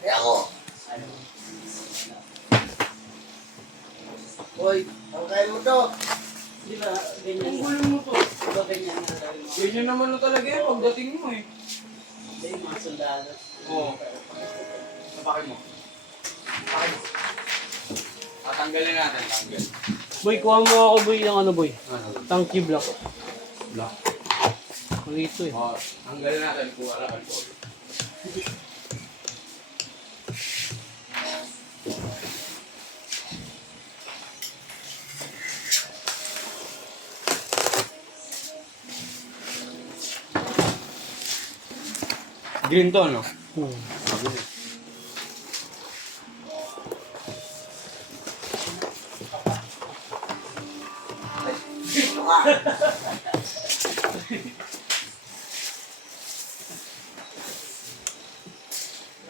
Kaya ako. Hoy, tangkain mo to. Di ba, ganyan. Ang gulo mo to. Di ba ganyan ang gawin mo? Ganyan naman na talaga eh, pagdating mo eh. Hindi, yung mga sundalo. Oo. Napakit mo. Napakit mo. Tatanggalin natin, tanggal. Boy, kuha mo ako boy ng ano boy. Ano? Tangki block. Block. Malito eh. Oo, tanggalin natin kung wala ka po. Green to, no? Dito ka.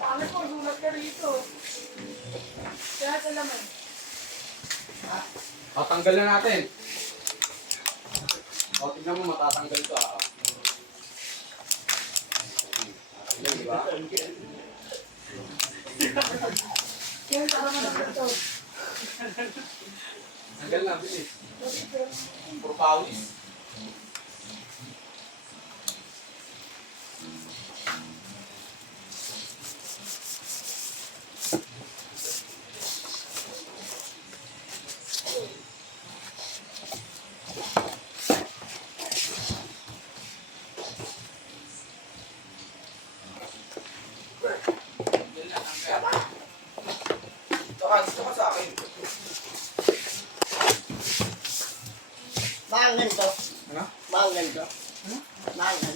Ano po, sulat ka rito. Kaya alam mo. Tatanggalin natin. O, tignan mo, matatanggal to ah. Tatanggal, di ba? Kaya tara mo lang ito. Tanggal na, bilis. Puro pawis. Dito ka sa akin. Mangan to. Ano? Mangan to. Ano? Mangan.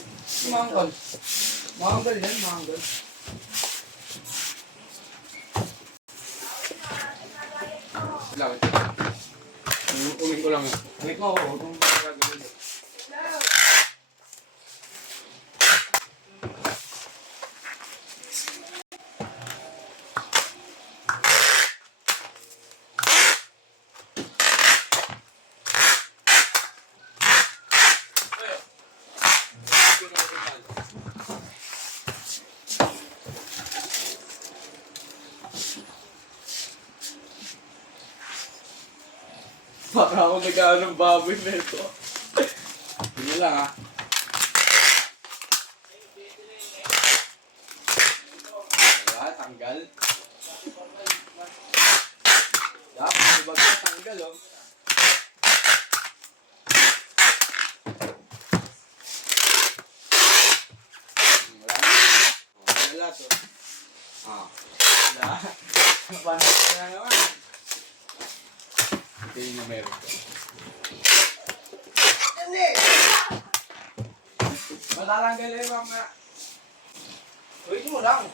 Manggal. Manggal yan, manggal. Lawit. Umik ko lang yan. Umik mo, huwag mong gagawin. Baka ako nag-ano ng baboy na ito. Yun lang ha. Diba? Tanggal. Dapat ibag na tanggal oh. Wala na. Wala to. Ah. Wala. Paano na naman? Ito yung meron ko. Hindi. Matatanggal eh, mama. Wait mo lang.